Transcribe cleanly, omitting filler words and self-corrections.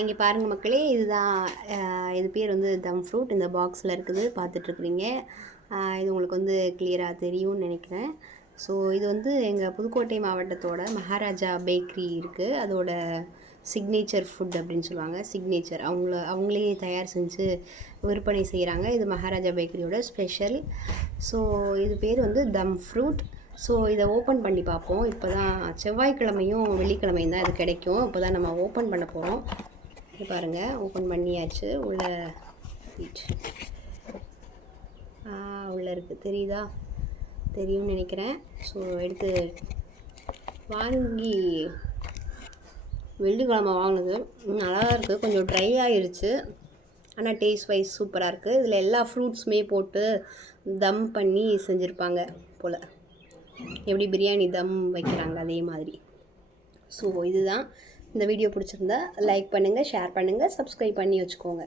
இங்கே பாருங்கள் மக்களே, இதுதான் இது பேர் வந்து தம் ஃப்ரூட். இந்த பாக்ஸில் இருக்குது பார்த்துட்ருக்குறீங்க. இது உங்களுக்கு வந்து கிளியராக தெரியும்னு நினைக்கிறேன். ஸோ இது வந்து எங்கள் புதுக்கோட்டை மாவட்டத்தோட மகாராஜா பேக்கரி இருக்குது, அதோட சிக்னேச்சர் ஃபுட் அப்படின்னு சொல்லுவாங்க. சிக்னேச்சர் அவங்களே தயார் செஞ்சு விற்பனை செய்கிறாங்க. இது மகாராஜா பேக்கரியோட ஸ்பெஷல். ஸோ இது பேர் வந்து தம் ஃப்ரூட். ஸோ இதை ஓப்பன் பண்ணி பார்ப்போம். இப்போ தான் செவ்வாய்க்கிழமையும் வெள்ளிக்கிழமையும் தான் இது கிடைக்கும். இப்போ தான் நம்ம ஓப்பன் பண்ண போகிறோம். இது பாருங்கள், ஓப்பன் பண்ணியாச்சு. உள்ளே இருக்குது, தெரியுதா? தெரியும்னு நினைக்கிறேன். ஸோ எடுத்து வாங்கி வெள்ளிக்கிழமை வாங்கினது நல்லா இருக்குது. கொஞ்சம் ட்ரை ஆகிருச்சு, ஆனால் டேஸ்ட் வைஸ் சூப்பராக இருக்குது. இதில் எல்லா ஃப்ரூட்ஸுமே போட்டு தம் பண்ணி செஞ்சுருப்பாங்க போல். எப்படி பிரியாணி தம் வைக்கிறாங்க அதே மாதிரி. ஸோ இதுதான். இந்த வீடியோ பிடிச்சிருந்தா லைக் பண்ணுங்கள், ஷேர் பண்ணுங்கள், சப்ஸ்கிரைப் பண்ணி வச்சுக்கோங்க.